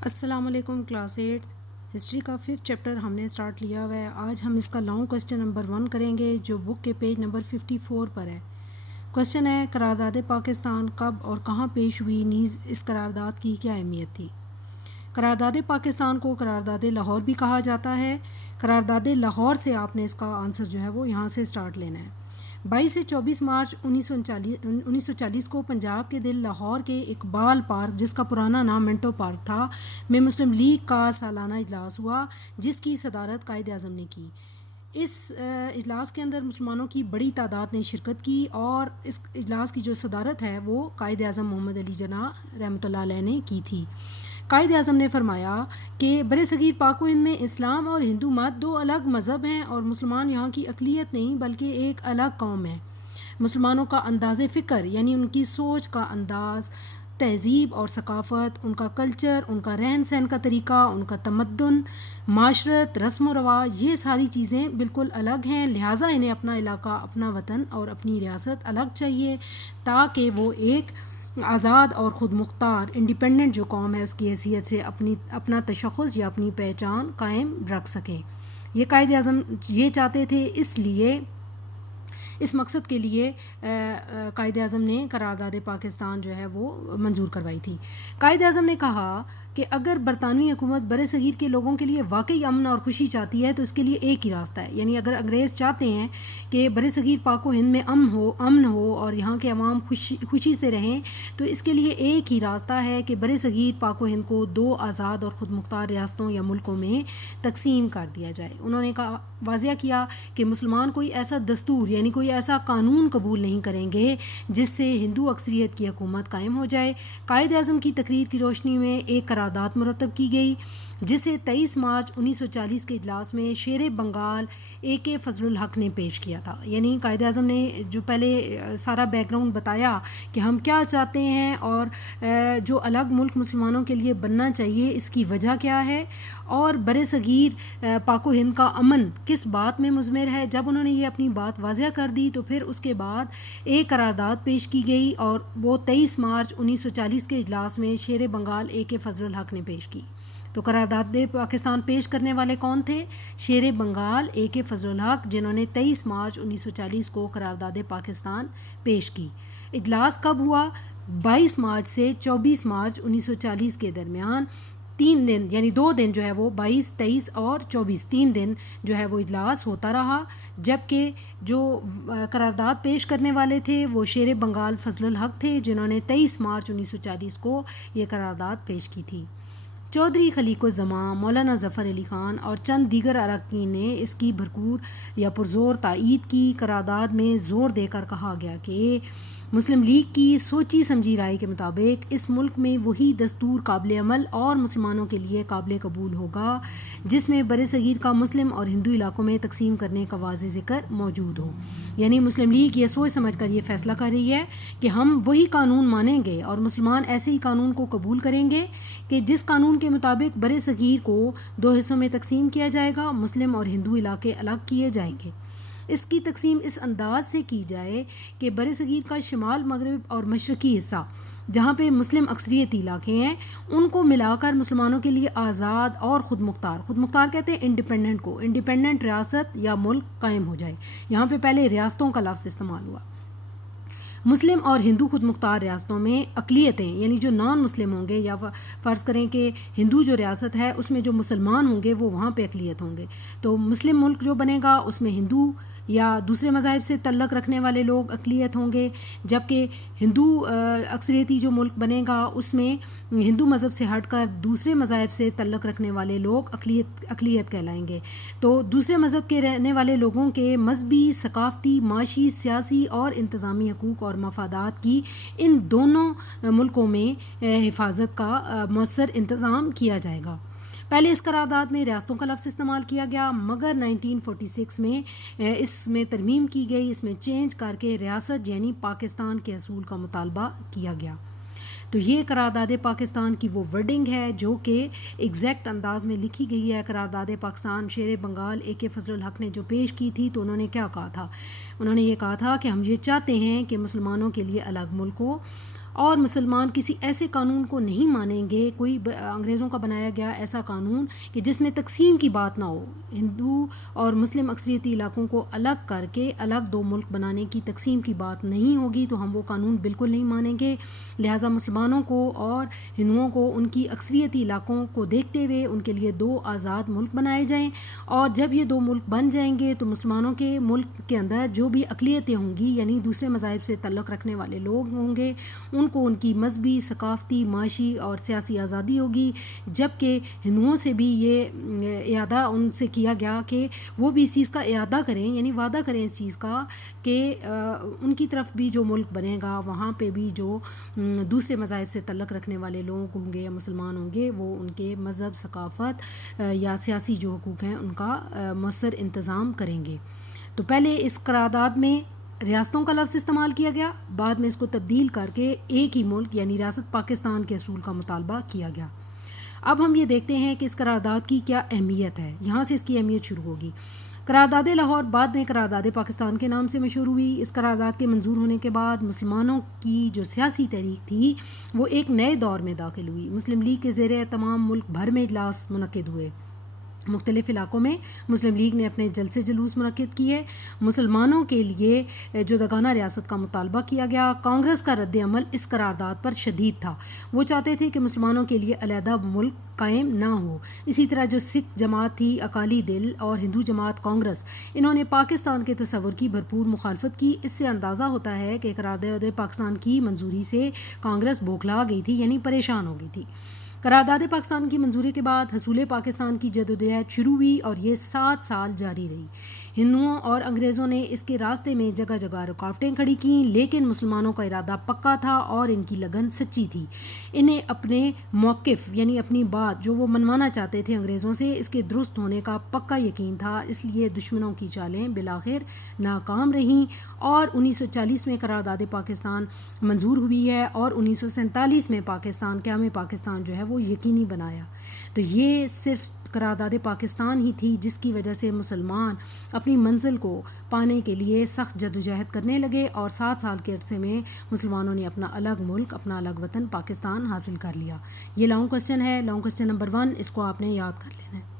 السلام علیکم class 8 history کا 5th چیپٹر ہم نے اسٹارٹ لیا ہوا ہے۔ آج ہم اس کا لانگ کوسچن نمبر 1 کریں گے جو بک کے پیج نمبر 54 پر ہے۔ کوسچن ہے قرارداد پاکستان کب اور کہاں پیش ہوئی، نیز اس قرارداد کی کیا اہمیت تھی۔ قرارداد پاکستان کو قرارداد لاہور بھی کہا جاتا ہے۔ قرارداد لاہور سے آپ نے اس کا آنسر جو ہے وہ یہاں سے اسٹارٹ لینا ہے۔ 22 سے 24 مارچ 1940 کو پنجاب کے دل لاہور کے اقبال پارک، جس کا پرانا نام منٹو پارک تھا، میں مسلم لیگ کا سالانہ اجلاس ہوا جس کی صدارت قائد اعظم نے کی۔ اس اجلاس کے اندر مسلمانوں کی بڑی تعداد نے شرکت کی اور اس اجلاس کی جو صدارت ہے وہ قائد اعظم محمد علی جناح رحمۃ اللہ علیہ نے کی تھی۔ قائد اعظم نے فرمایا کہ برصغیر پاک و ہند میں اسلام اور ہندو مت دو الگ مذہب ہیں اور مسلمان یہاں کی اقلیت نہیں بلکہ ایک الگ قوم ہے۔ مسلمانوں کا انداز فکر یعنی ان کی سوچ کا انداز، تہذیب اور ثقافت، ان کا کلچر، ان کا رہن سہن کا طریقہ، ان کا تمدن، معاشرت، رسم و رواج، یہ ساری چیزیں بالکل الگ ہیں، لہٰذا انہیں اپنا علاقہ، اپنا وطن اور اپنی ریاست الگ چاہیے تاکہ وہ ایک آزاد اور خود مختار انڈیپینڈنٹ جو قوم ہے اس کی حیثیت سے اپنا تشخص یا اپنی پہچان قائم رکھ سکیں۔ یہ قائد اعظم یہ چاہتے تھے، اس لیے اس مقصد کے لیے قائد اعظم نے قرارداد پاکستان جو ہے وہ منظور کروائی تھی۔ قائد اعظم نے کہا کہ اگر برطانوی حکومت برصغیر کے لوگوں کے لیے واقعی امن اور خوشی چاہتی ہے تو اس کے لیے ایک ہی راستہ ہے، یعنی اگر انگریز چاہتے ہیں کہ برصغیر پاک و ہند میں امن ہو اور یہاں کے عوام خوشی سے رہیں تو اس کے لیے ایک ہی راستہ ہے کہ برصغیر پاک و ہند کو دو آزاد اور خود مختار ریاستوں یا ملکوں میں تقسیم کر دیا جائے۔ انہوں نے واضح کیا کہ مسلمان کوئی ایسا دستور یعنی کوئی ایسا قانون قبول نہیں کریں گے جس سے ہندو اکثریت کی حکومت قائم ہو جائے۔ قائد اعظم کی تقریر کی روشنی میں ایک قرارداد مرتب کی گئی جسے 23 مارچ 1940 کے اجلاس میں شیر بنگال AK فضل الحق نے پیش کیا تھا۔ یعنی قائد اعظم نے جو پہلے سارا بیک گراؤنڈ بتایا کہ ہم کیا چاہتے ہیں اور جو الگ ملک مسلمانوں کے لیے بننا چاہیے اس کی وجہ کیا ہے اور برصغیر پاک و ہند کا امن کس بات میں مضمر ہے۔ جب انہوں نے یہ اپنی بات واضح کر دی تو پھر اس کے بعد ایک قرارداد پیش کی گئی اور وہ 23 مارچ 1940 کے اجلاس میں شیر بنگال AK فضل الحق نے پیش کی۔ تو قرارداد پاکستان پیش کرنے والے کون تھے؟ شیر بنگال AK فضل الحق، جنہوں نے 23 مارچ 1940 کو قرارداد پاکستان پیش کی۔ اجلاس کب ہوا؟ 22 مارچ سے 24 مارچ 1940 کے درمیان 3 دن یعنی 2 دن جو ہے وہ 22، 23 اور 24 3 دن جو ہے وہ اجلاس ہوتا رہا، جبکہ جو قرارداد پیش کرنے والے تھے وہ شیر بنگال فضل الحق تھے جنہوں نے 23 مارچ 1940 کو یہ قرارداد پیش کی تھی۔ چودھری خلیق الزمان، مولانا ظفر علی خان اور چند دیگر اراکین نے اس کی بھرپور یا پرزور تائید کی۔ قرارداد میں زور دے کر کہا گیا کہ مسلم لیگ کی سوچی سمجھی رائے کے مطابق اس ملک میں وہی دستور قابل عمل اور مسلمانوں کے لیے قابل قبول ہوگا جس میں برصغیر کا مسلم اور ہندو علاقوں میں تقسیم کرنے کا واضح ذکر موجود ہو۔ یعنی مسلم لیگ یہ سوچ سمجھ کر یہ فیصلہ کر رہی ہے کہ ہم وہی قانون مانیں گے اور مسلمان ایسے ہی قانون کو قبول کریں گے کہ جس قانون کے مطابق برصغیر کو 2 حصوں میں تقسیم کیا جائے گا، مسلم اور ہندو علاقے الگ کیے جائیں گے۔ اس کی تقسیم اس انداز سے کی جائے کہ برصغیر کا شمال مغرب اور مشرقی حصہ جہاں پہ مسلم اکثریتی علاقے ہیں ان کو ملا کر مسلمانوں کے لیے آزاد اور خود مختار کہتے ہیں انڈیپینڈنٹ کو، انڈیپینڈنٹ ریاست یا ملک قائم ہو جائے۔ یہاں پہ پہلے ریاستوں کا لفظ استعمال ہوا۔ مسلم اور ہندو خود مختار ریاستوں میں اقلیتیں یعنی جو نان مسلم ہوں گے، یا فرض کریں کہ ہندو جو ریاست ہے اس میں جو مسلمان ہوں گے وہ وہاں پہ اقلیت ہوں گے، تو مسلم ملک جو بنے گا اس میں ہندو یا دوسرے مذاہب سے تعلق رکھنے والے لوگ اقلیت ہوں گے، جبکہ ہندو اکثریتی جو ملک بنے گا اس میں ہندو مذہب سے ہٹ کر دوسرے مذاہب سے تعلق رکھنے والے لوگ اقلیت کہلائیں گے۔ تو دوسرے مذہب کے رہنے والے لوگوں کے مذہبی، ثقافتی، معاشی، سیاسی اور انتظامی حقوق اور مفادات کی ان دونوں ملکوں میں حفاظت کا مؤثر انتظام کیا جائے گا۔ پہلے اس قرارداد میں ریاستوں کا لفظ استعمال کیا گیا، مگر 1946 میں اس میں ترمیم کی گئی، اس میں چینج کر کے ریاست یعنی پاکستان کے حصول کا مطالبہ کیا گیا۔ تو یہ قرارداد پاکستان کی وہ ورڈنگ ہے جو کہ ایگزیکٹ انداز میں لکھی گئی ہے۔ قرارداد پاکستان شیر بنگال AK فضل الحق نے جو پیش کی تھی تو انہوں نے کیا کہا تھا؟ انہوں نے یہ کہا تھا کہ ہم یہ چاہتے ہیں کہ مسلمانوں کے لیے الگ ملک ہو اور مسلمان کسی ایسے قانون کو نہیں مانیں گے، کوئی انگریزوں کا بنایا گیا ایسا قانون کہ جس میں تقسیم کی بات نہ ہو، ہندو اور مسلم اکثریتی علاقوں کو الگ کر کے الگ دو ملک بنانے کی تقسیم کی بات نہیں ہوگی، تو ہم وہ قانون بالکل نہیں مانیں گے۔ لہٰذا مسلمانوں کو اور ہندوؤں کو ان کی اکثریتی علاقوں کو دیکھتے ہوئے ان کے لیے دو آزاد ملک بنائے جائیں، اور جب یہ دو ملک بن جائیں گے تو مسلمانوں کے ملک کے اندر جو بھی اقلیتیں ہوں گی، یعنی دوسرے مذاہب سے تعلق رکھنے والے لوگ ہوں گے، ان کو ان کی مذہبی، ثقافتی، معاشی اور سیاسی آزادی ہوگی، جبکہ ہندوؤں سے بھی یہ اعادہ ان سے کیا گیا کہ وہ بھی اس چیز کا اعادہ کریں، یعنی وعدہ کریں اس چیز کا کہ ان کی طرف بھی جو ملک بنے گا وہاں پہ بھی جو دوسرے مذاہب سے تعلق رکھنے والے لوگ ہوں گے یا مسلمان ہوں گے، وہ ان کے مذہب، ثقافت یا سیاسی جو حقوق ہیں ان کا مؤثر انتظام کریں گے۔ تو پہلے اس قرارداد میں ریاستوں کا لفظ استعمال کیا گیا، بعد میں اس کو تبدیل کر کے ایک ہی ملک یعنی ریاست پاکستان کے اصول کا مطالبہ کیا گیا۔ اب ہم یہ دیکھتے ہیں کہ اس قرارداد کی کیا اہمیت ہے، یہاں سے اس کی اہمیت شروع ہوگی۔ قرارداد لاہور بعد میں قرارداد پاکستان کے نام سے مشہور ہوئی۔ اس قرارداد کے منظور ہونے کے بعد مسلمانوں کی جو سیاسی تحریک تھی وہ ایک نئے دور میں داخل ہوئی۔ مسلم لیگ کے زیر تمام ملک بھر میں اجلاس منعقد ہوئے، مختلف علاقوں میں مسلم لیگ نے اپنے جلسے جلوس منعقد کیے، مسلمانوں کے لیے جو دگانہ ریاست کا مطالبہ کیا گیا۔ کانگریس کا رد عمل اس قرارداد پر شدید تھا، وہ چاہتے تھے کہ مسلمانوں کے لیے علیحدہ ملک قائم نہ ہو۔ اسی طرح جو سکھ جماعت تھی، اکالی دل اور ہندو جماعت کانگریس، انہوں نے پاکستان کے تصور کی بھرپور مخالفت کی۔ اس سے اندازہ ہوتا ہے کہ قرارداد پاکستان کی منظوری سے کانگریس بوکھلا گئی تھی، یعنی پریشان ہو گئی تھی۔ قرارداد پاکستان کی منظوری کے بعد حصول پاکستان کی جدوجہد شروع ہوئی اور یہ 7 سال جاری رہی۔ ہندوؤں اور انگریزوں نے اس کے راستے میں جگہ جگہ رکاوٹیں کھڑی کیں، لیکن مسلمانوں کا ارادہ پکا تھا اور ان کی لگن سچی تھی۔ انہیں اپنے موقف یعنی اپنی بات جو وہ منوانا چاہتے تھے انگریزوں سے، اس کے درست ہونے کا پکا یقین تھا، اس لیے دشمنوں کی چالیں بالآخر ناکام رہیں اور 1940 میں قرارداد پاکستان منظور ہوئی ہے اور 1947 میں پاکستان قیام پاکستان جو ہے وہ یقینی بنایا۔ تو یہ صرف قرارداد پاکستان ہی تھی جس کی وجہ سے مسلمان اپنی منزل کو پانے کے لیے سخت جدوجہد کرنے لگے، اور 7 سال کے عرصے میں مسلمانوں نے اپنا الگ ملک، اپنا الگ وطن پاکستان حاصل کر لیا۔ یہ لانگ کوسچن ہے، لانگ کوسچن نمبر 1، اس کو آپ نے یاد کر لینا ہے۔